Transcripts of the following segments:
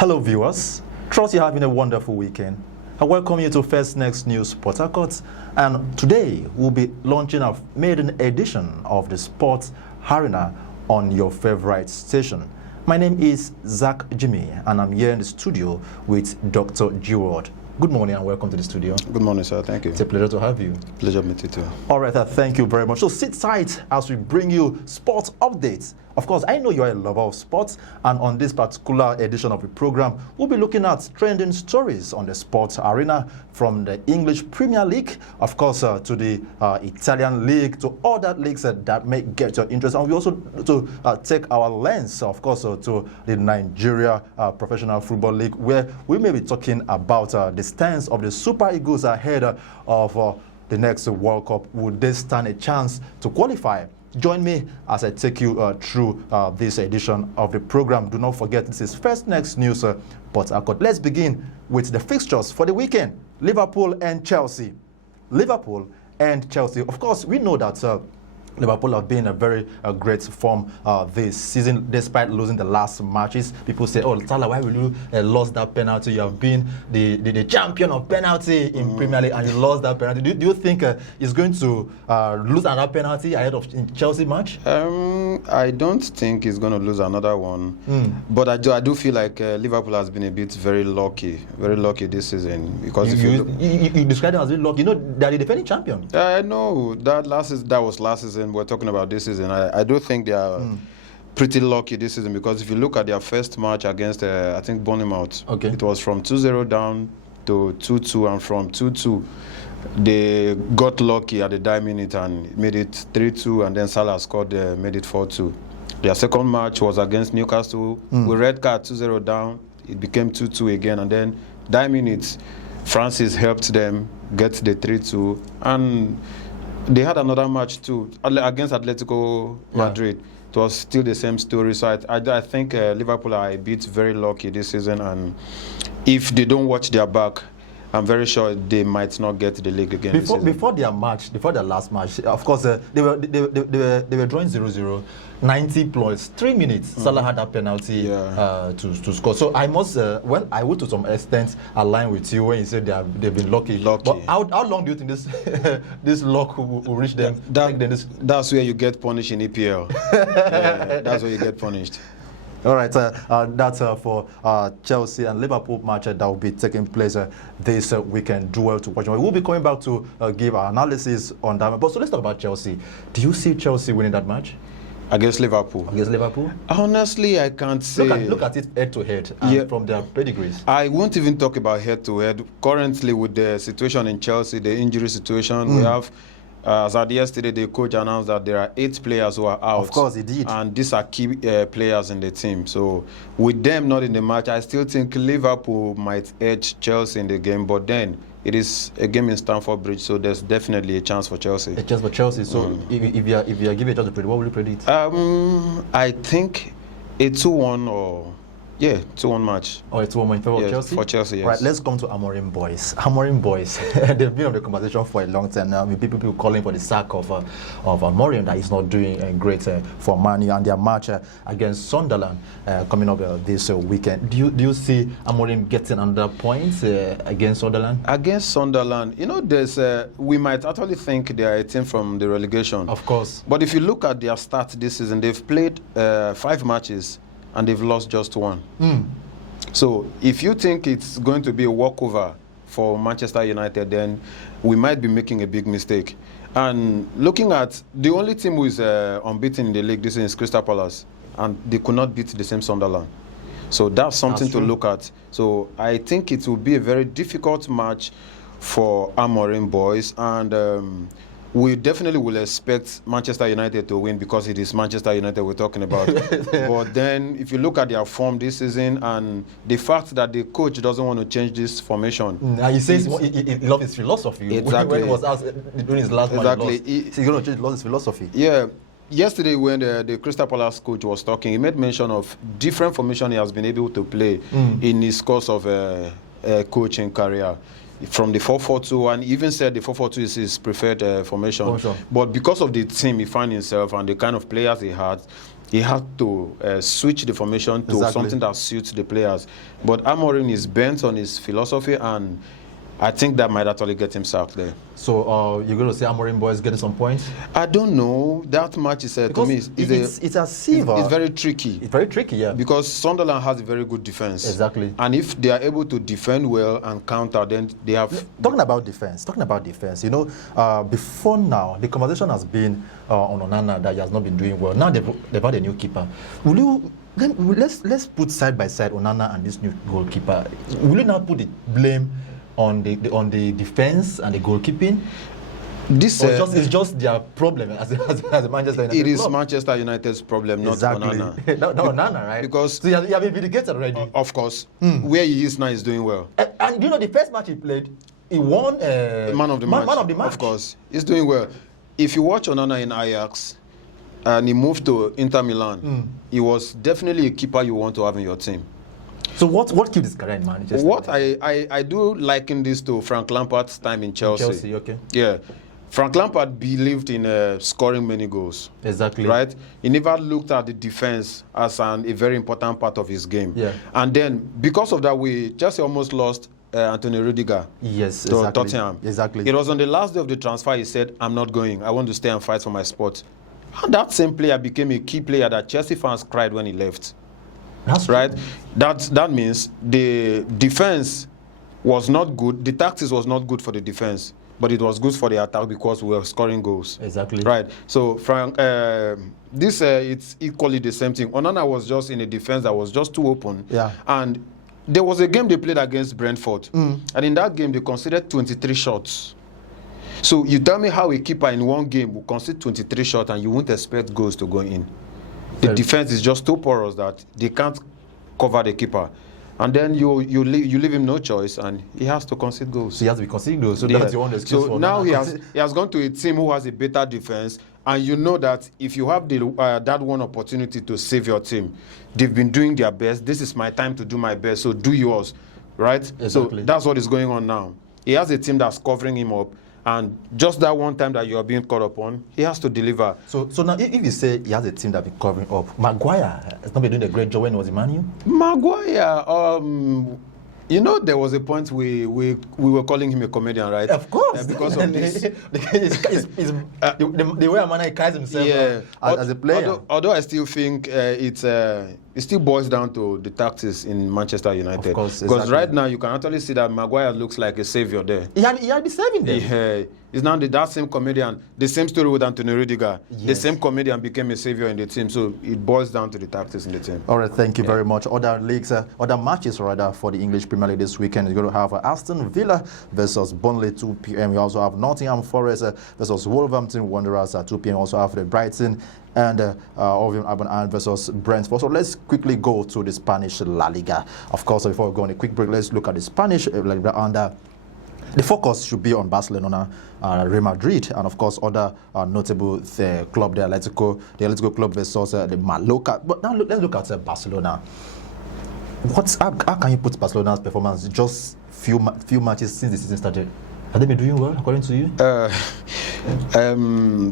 Hello viewers, trust you're having a wonderful weekend. I welcome you to First Next News Port Harcourt, and today we'll be launching our maiden edition of the Sports Arena on your favorite station. My name is Zach Jimmy, and I'm here in the studio with Dr. Gerard. Good morning and welcome to the studio. Good morning, sir. Thank you. It's a pleasure to have you. Pleasure meeting you too. All right, thank you very much. So sit tight as we bring you sports updates. Of course, I know you're a lover of sports, and on this particular edition of the program, we'll be looking at trending stories on the sports arena, from the English Premier League, of course, to the Italian League, to other leagues that may get your interest. And we also to take our lens, of course, to the Nigeria Professional Football League, where we may be talking about the stance of the Super Eagles ahead of the next World Cup. Would they stand a chance to qualify? Join me as I take you through this edition of the program. Do not forget, this is First Next News Port Harcourt. Let's begin with the fixtures for the weekend. Liverpool and Chelsea. Liverpool and Chelsea. Of course, we know that Liverpool have been in a very great form this season, despite losing the last matches. People say, "Oh, Salah, why will you lose that penalty? You have been the champion of penalty in Premier League, and you lost that penalty." Do you think he's going to lose another penalty ahead of Chelsea match? I don't think he's going to lose another one, but I do feel like Liverpool has been a bit very lucky this season, because you described them as very lucky. You know, they're the defending champion. I know that was last season. We're talking about this season. I do think they are pretty lucky this season, because if you look at their first match against, I think, Bournemouth, it was from 2-0 down to 2-2, and from 2-2, they got lucky at the dying minute and made it 3-2, and then Salah scored, made it 4-2. Their second match was against Newcastle. With red card, 2-0 down, it became 2-2 again, and then dying minutes, Francis helped them get the 3-2, and they had another match too against Atletico Madrid. It was still the same story. So I think Liverpool are a bit very lucky this season, and if they don't watch their back, I'm very sure they might not get the league again. Before their last match, of course, they were drawing 0-0. 90 plus 3 minutes, Salah had that penalty to score. So I must, well, I would to some extent align with you when you said they've been lucky. But how long do you think this this luck will reach them? That's where you get punished in EPL. That's where you get punished. All right, that's for Chelsea and Liverpool match that will be taking place this weekend. Do well to watch. We'll be coming back to give our analysis on that. But so let's talk about Chelsea. Do you see Chelsea winning that match? Against Liverpool? Against Liverpool? Honestly, I can't say. Look at it head-to-head from their pedigrees. I won't even talk about head-to-head. Currently, with the situation in Chelsea, the injury situation, we have, as at yesterday, the coach announced that there are 8 players who are out. Of course, he did. And these are key players in the team. So, with them not in the match, I still think Liverpool might edge Chelsea in the game. But then, it is a game in Stamford Bridge, so there's definitely a chance for Chelsea. A chance for Chelsea. So if you are giving a chance to predict, what will you predict? I think a 2-1 or 2-1 match. Or a 2-1 in favor of Chelsea? For Chelsea, yes. Right, let's come to Amorim boys. Amorim boys, they've been on the conversation for a long time now. I mean, people calling for the sack of Amorim, that he's not doing great for Man U, and their match against Sunderland coming up this weekend. Do you see Amorim getting another points against Sunderland? Against Sunderland, you know, there's we might actually think they are a team from the relegation. Of course. But if you look at their stats this season, they've played 5 matches and they've lost just 1. So if you think it's going to be a walkover for Manchester United, then we might be making a big mistake. And looking at the only team who is unbeaten in the league this is Crystal Palace, and they could not beat the same Sunderland. So that's something to look at. So I think it will be a very difficult match for Amorim boys, and we definitely will expect Manchester United to win, because it is Manchester United we're talking about. But then, if you look at their form this season and the fact that the coach doesn't want to change this formation. He says he loves his philosophy. Exactly. When he was asked during his last match, he's going to change his philosophy. Yeah. Yesterday, when the Crystal Palace coach was talking, he made mention of different formation he has been able to play in his course of coaching career. from the 4-4-2, and even said the 4-4-2 is his preferred formation. Oh, sure. But because of the team he found himself and the kind of players he had to switch the formation to something that suits the players. But Amorim is bent on his philosophy, and I think that might actually get him sacked there. So you're going to say Amorim boys getting some points? I don't know. That match is to me it's a sieve. It's very tricky. It's very tricky, yeah. Because Sunderland has a very good defense. Exactly. And if they are able to defend well and counter, then they have. Talking about defense. You know, before now, the conversation has been on Onana that he has not been doing well. Now they've had a new keeper. Let's put side by side Onana and this new goalkeeper. Will you now put the blame on the defense and the goalkeeping? It's just their problem as a Manchester United. It is club. Manchester United's problem, not Onana. not Onana, right? Because so you have been vindicated already. Of course, where he is now is doing well. And you know, the first match he played, he won man of the match. Man of the match. Of course, he's doing well. If you watch Onana in Ajax, and he moved to Inter Milan, he was definitely a keeper you want to have in your team. So what killed his career in Manchester? What I do liken this to Frank Lampard's time in Chelsea. Chelsea, okay. Yeah. Frank Lampard believed in scoring many goals. Exactly. Right? He never looked at the defense as a very important part of his game. Yeah. And then, because of that, Chelsea almost lost Antonio Rudiger to Tottenham. Exactly. It was on the last day of the transfer he said, I'm not going. I want to stay and fight for my spot. And that same player became a key player that Chelsea fans cried when he left. That's right. That means the defense was not good. The tactics was not good for the defense, but it was good for the attack because we were scoring goals. Exactly. Right. So Frank, it's equally the same thing. Onana was just in a defense that was just too open. Yeah. And there was a game they played against Brentford, and in that game they conceded 23 shots. So you tell me how a keeper in one game will concede 23 shots and you won't expect goals to go in. The defense is just too porous that they can't cover the keeper. And then you leave him no choice, and he has to concede goals. So he has to be conceding goals. So that's your own excuse. So now he has gone to a team who has a better defense, and you know that if you have that one opportunity to save your team, they've been doing their best. This is my time to do my best, so do yours, right? Exactly. So that's what is going on now. He has a team that's covering him up. And just that one time that you are being caught upon, he has to deliver. So now, if you say he has a team that be covering up, Maguire has not been doing a great job when he was in Man U? Maguire, you know, there was a point we were calling him a comedian, right? Of course. Because of this. The way Amana carries himself as a player. Although I still think it still boils down to the tactics in Manchester United. Of course, because right now you can actually see that Maguire looks like a savior there. He had been saving them. Yeah. He's now that same comedian. The same story with Antonio Rudiger. Yes. The same comedian became a savior in the team. So it boils down to the tactics in the team. All right, thank you very much. Other leagues, other matches rather for the English Premier League this weekend. You're going to have Aston Villa versus Burnley 2 p.m. We also have Nottingham Forest versus Wolverhampton Wanderers at 2 p.m. Also have the Brighton and Albion versus Brentford. So let's quickly go to the Spanish La Liga. Of course, before we go on a quick break, let's look at the Spanish La Liga under. The focus should be on Barcelona, Real Madrid, and of course other notable club, the Atletico club versus the Mallorca. But now let's look at Barcelona. How can you put Barcelona's performance just few matches since the season started? Have they been doing well according to you?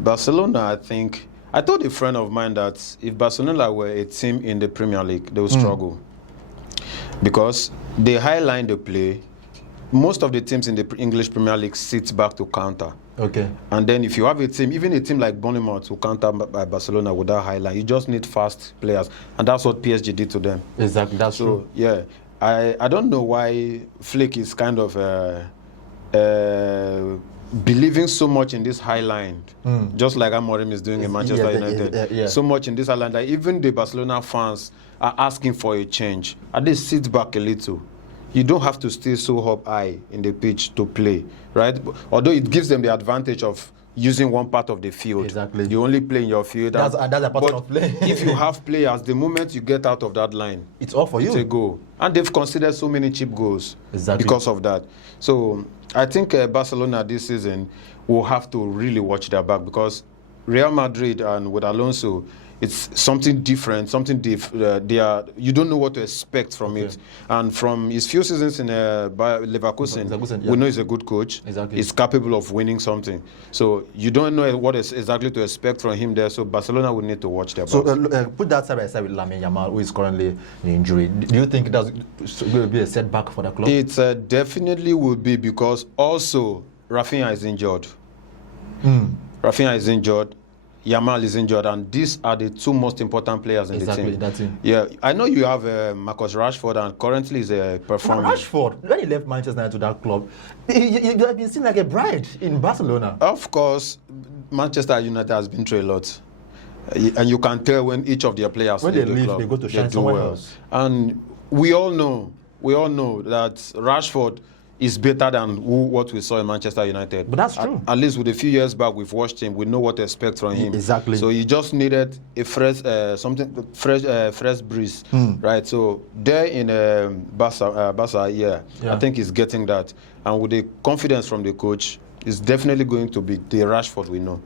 Barcelona, I told a friend of mine that if Barcelona were a team in the Premier League, they would struggle because they highline the play. Most of the teams in the English Premier League sit back to counter. Okay. And then if you have a team, even a team like Bournemouth who counter by Barcelona without highline, you just need fast players. And that's what PSG did to them. Exactly, that's true. Yeah, I don't know why Flick is kind of believing so much in this high line, just like Amorim is doing in Manchester United. So much in this high line that even the Barcelona fans are asking for a change. At least sit back a little. You don't have to stay so up high in the pitch to play, right? Although it gives them the advantage of using one part of the field. Exactly. You only play in your field. That's a pattern of play. If you have players, the moment you get out of that line, it's all for you. It's a goal. And they've considered so many cheap goals because of that. So I think Barcelona this season will have to really watch their back because Real Madrid and with Alonso, it's something different, you don't know what to expect from it. And from his few seasons in Leverkusen, we know he's a good coach. Exactly. He's capable of winning something. So you don't know what exactly to expect from him there. So Barcelona would need to watch their So box. put that side by side with Lamine Yamal, who is currently in injury. Do you think that will be a setback for the club? It definitely would be, because also Rafinha is injured. Rafinha is injured. Yamal is injured, and these are the two most important players in the team. That's it. Yeah, I know you have Marcus Rashford, and currently is performing. Rashford, when he left Manchester United to that club, he have been seen like a bride in Barcelona. Of course, Manchester United has been through a lot, and you can tell when each of their players when leave they the leave, club, they go to shine somewhere else. And we all know that Rashford is better than what we saw in Manchester United. But that's true. At least with a few years back, we've watched him. We know what to expect from him. Exactly. So he just needed a fresh breeze, right? So there in Barca, I think he's getting that, and with the confidence from the coach, it's definitely going to be the Rashford we know.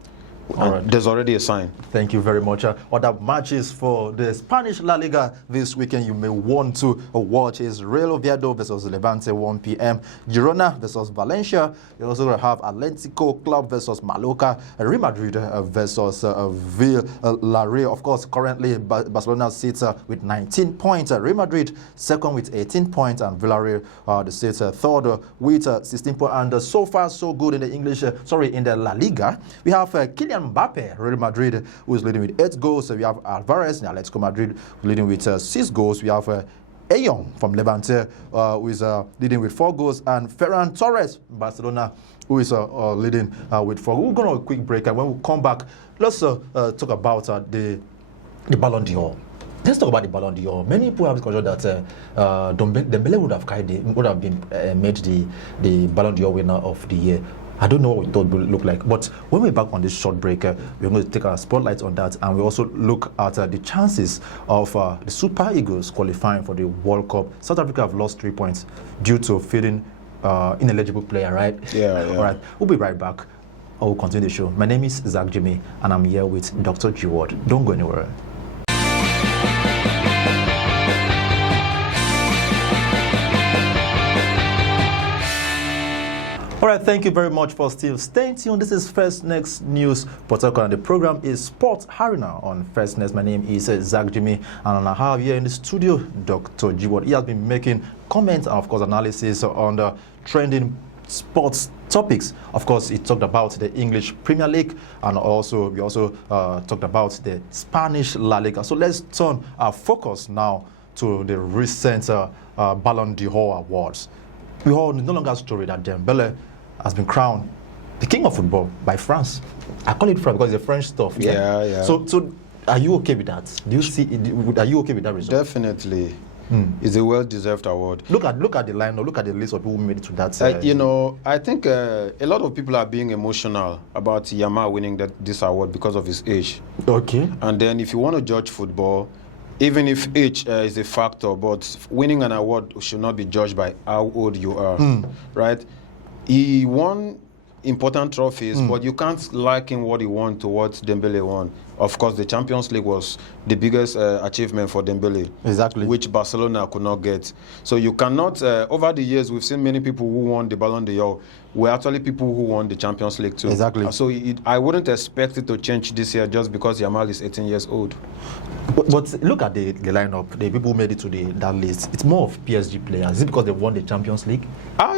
All right. There's already a sign. Thank you very much. Other matches for the Spanish La Liga this weekend you may want to watch is Real Oviedo versus Levante, 1 p.m. Girona versus Valencia. You also have Atlético Club versus Mallorca, Real Madrid versus Villarreal. Of course, currently Barcelona sits with 19 points. Real Madrid second with 18 points, and Villarreal sits third with 16 points. And so far, so good in the in the La Liga. We have Kylian Mbappe, Real Madrid, who is leading with 8 goals. We have Alvarez in Atletico Madrid leading with 6 goals. We have Ayon from Levante, who is leading with 4 goals, and Ferran Torres, Barcelona, who is leading with 4. We're going to a quick break, and when we come back, let's talk about the Ballon d'Or. Let's talk about the Ballon d'Or. Many people have discussed that Dembele would have been made the Ballon d'Or winner of the year. I don't know what we thought would look like, but when we're back on this short break, we're going to take our spotlight on that, and we also look at the chances of the Super Eagles qualifying for the World Cup. South Africa have lost 3 points due to fielding ineligible player, right? Yeah. All right, we'll be right back. I will continue the show. My name is Zach Jimmy, and I'm here with Dr. G. Ward. Don't go anywhere. All right, thank you very much for still staying tuned. This is First Next News Protocol, and the program is Sports Arena on First Next. My name is Zach Jimmy, and I have here in the studio Dr. G. Ward. He has been making comments and, of course, analysis on the trending sports topics. Of course, he talked about the English Premier League, and we also talked about the Spanish La Liga. So let's turn our focus now to the recent Ballon d'Or awards. We all no longer story that Dembele has been crowned the king of football by France. I call it France because it's a French stuff. Yeah. So are you okay with that? Are you okay with that result? Definitely. It's a well-deserved award. Look at the lineup. Look at the list of people who made it to that. I think a lot of people are being emotional about Yamal winning this award because of his age. Okay. And then if you want to judge football, even if age is a factor, but winning an award should not be judged by how old you are, right? He won important trophies, but you can't liken what he won to what Dembele won. Of course, the Champions League was the biggest achievement for Dembele. Exactly. Which Barcelona could not get. So you cannot, over the years, we've seen many people who won the Ballon d'Or were actually people who won the Champions League too. Exactly. So I wouldn't expect it to change this year just because Yamal is 18 years old. But look at the lineup, the people who made it to that list. It's more of PSG players. Is it because they won the Champions League?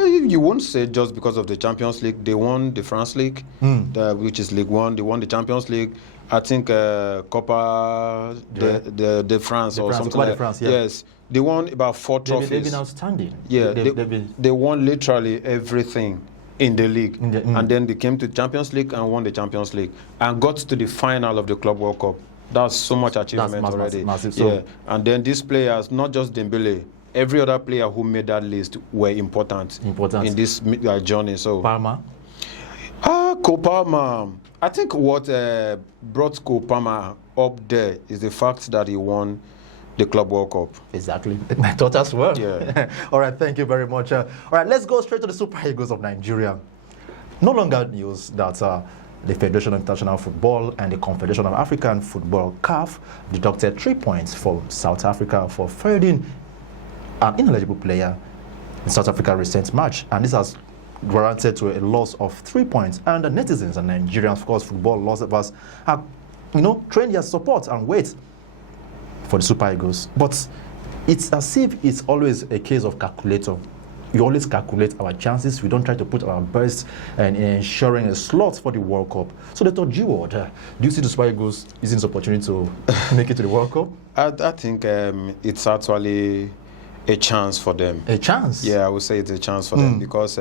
You won't say just because of the Champions League. They won the France League, which is League One. They won the Champions League. I think Copa de France or something like that. Yes. They won about 4 trophies. They've been outstanding. Yeah, they won literally everything in the league. And then they came to the Champions League and won the Champions League and got to the final of the Club World Cup. That's so much achievement already. Massive. Yeah. And then these players, not just Dembele, every other player who made that list were important in this journey. So Palmer? Cole Palmer. I think what brought Cole Palmer up there is the fact that he won the Club World Cup. Exactly. My thought as well. Yeah. All right, thank you very much. All right, let's go straight to the Super Eagles of Nigeria. No longer news that the Federation of International Football and the Confederation of African Football, CAF, deducted 3 points from South Africa for failing an ineligible player in South Africa's recent match. And this has warranted to a loss of 3 points. And the netizens and Nigerians, of course, football lovers, have, trained their support and wait for the Super Eagles. But it's as if it's always a case of calculator. We always calculate our chances. We don't try to put our best in ensuring a slot for the World Cup. So they thought, G-Word, do you see the Super Eagles using this opportunity to make it to the World Cup? I think it's actually a chance for them. A chance? Yeah, I would say it's a chance for them because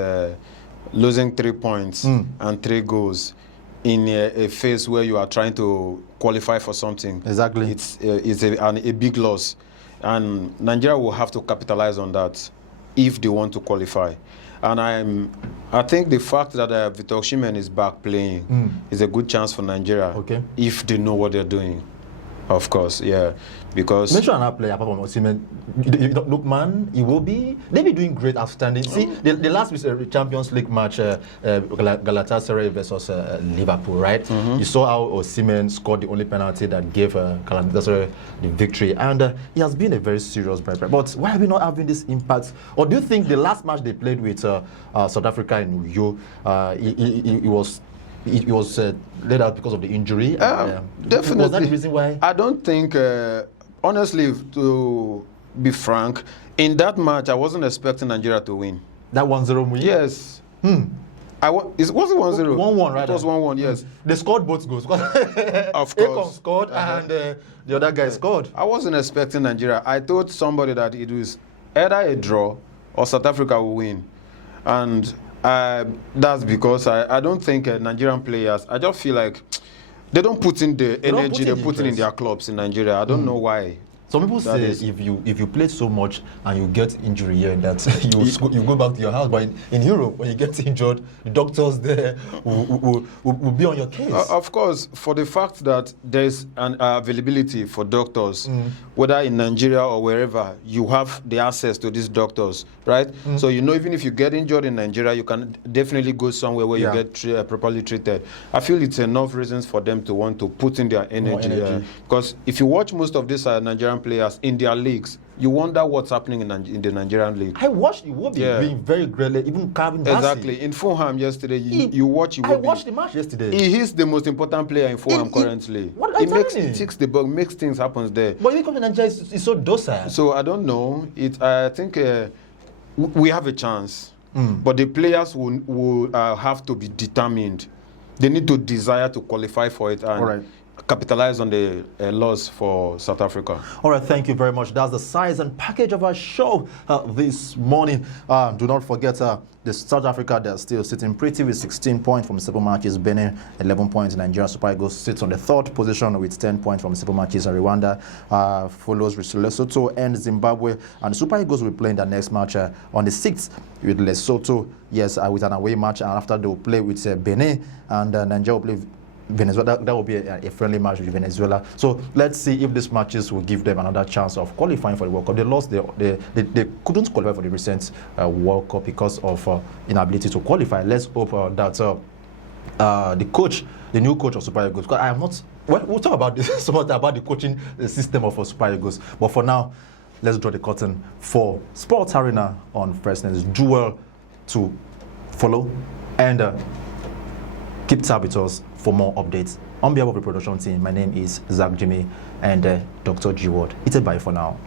losing 3 points and 3 goals in a phase where you are trying to qualify for something. Exactly. It's a big loss. And Nigeria will have to capitalize on that if they want to qualify. And I think the fact that Victor Osimhen is back playing is a good chance for Nigeria if they know what they're doing. Of course, yeah, because mention another player apart from Osimhen. Lookman, Iwobi, they be doing great, outstanding. See, the last Champions League match, Galatasaray versus Liverpool, right? You saw how Osimhen scored the only penalty that gave Galatasaray the victory, and he has been a very serious bright. But why are we not having this impact? Or do you think the last match they played with South Africa in Uyo, it was laid out because of the injury? Definitely. Was that the reason why? I don't think, honestly, to be frank, in that match, I wasn't expecting Nigeria to win. That 1-0 win? Yes. Was it 1-0? 1-1, right? It was 1-1, yes. They scored both goals. Of course. Akon scored and the other guy scored. I wasn't expecting Nigeria. I told somebody that it was either a draw or South Africa will win. And that's because I don't think Nigerian players, I just feel like they don't put in the energy they put in their clubs in Nigeria. I don't know why. Some people say if you play so much and you get injury here and that, you go back to your house. But in Europe, when you get injured, the doctors there will be on your case. Of course, for the fact that there's an availability for doctors, whether in Nigeria or wherever, you have the access to these doctors, right? So even if you get injured in Nigeria, you can definitely go somewhere where you get properly treated. I feel it's enough reasons for them to want to put in their energy. Because if you watch most of these Nigerian players in their leagues, you wonder what's happening in the Nigerian league. I watched Iwobi being very great, even Calvin Bassey. Exactly. In Fulham yesterday, you watch Iwobi. I watched the match yesterday. He is the most important player in Fulham currently. He ticks the bug, makes things happen there. But when you come to Nigeria, it's so docile. So I don't know. I think we have a chance. But the players will have to be determined. They need to desire to qualify for it and capitalize on the loss for South Africa. All right, thank you very much. That's the size and package of our show this morning. Do not forget the South Africa, they're still sitting pretty with 16 points from 7 matches. Benin, 11 points. Nigeria Super Eagles sits on the 3rd position with 10 points from 7 matches. Rwanda follows with Lesotho and Zimbabwe. And the Super Eagles will play in their next match on the 6th with Lesotho. Yes, with an away match. And after they will play with Benin. And Nigeria will play Venezuela. That will be a friendly match with Venezuela. So let's see if these matches will give them another chance of qualifying for the World Cup. They lost. They couldn't qualify for the recent World Cup because of inability to qualify. Let's hope that the new coach of Super Eagles. Because I am not. We'll talk about this about the coaching system of Super Eagles. But for now, let's draw the curtain for Sports Arena on First Nations. Do well to follow and keep tab with us for more updates. On behalf of the production team, my name is Zach Jimmy and Dr. G-Word. It's a bye for now.